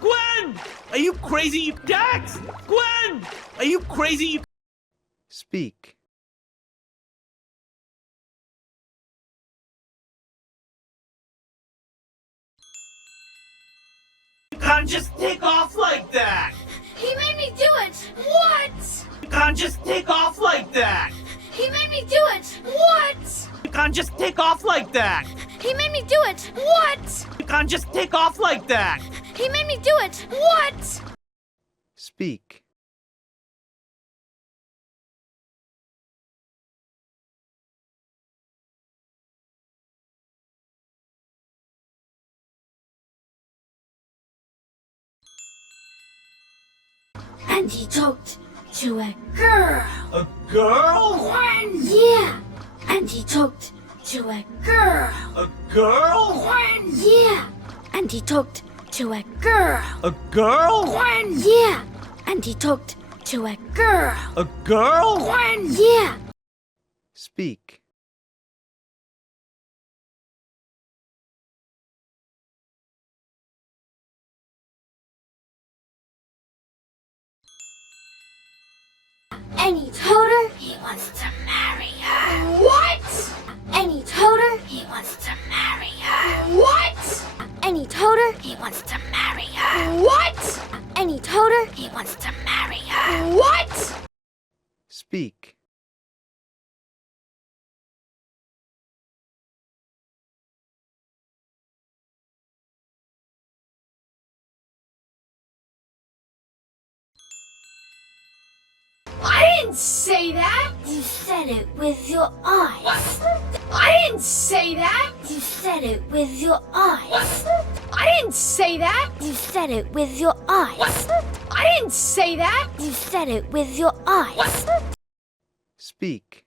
Gwen! Are you crazy? Dax! Gwen! Are you crazy? Speak. You can't just take off like that! He made me do it! What? You can't just take off like that! He made me do it! What? You can't just take off like that! He made me do it! What? You can't just take off like that! He made me do it! What? Speak. And he talked to a girl. A girl? Gwen! Yeah! And he talked to a girl. A girl? Gwen! Yeah! And he talked to a girl. A girl? Gwen! Yeah! And he talked to a girl. A girl? Gwen! Yeah! Speak. And he told her he wants to marry her. What? And he told her he wants to marry her. What? And he told her he wants to marry her. What? And he told her he wants to marry her. What? Speak. I didn't say that. You said it with your eyes. I didn't say that. You said it with your eyes. I didn't say that. You said it with your eyes. I didn't say that. You said it with your eyes. Speak.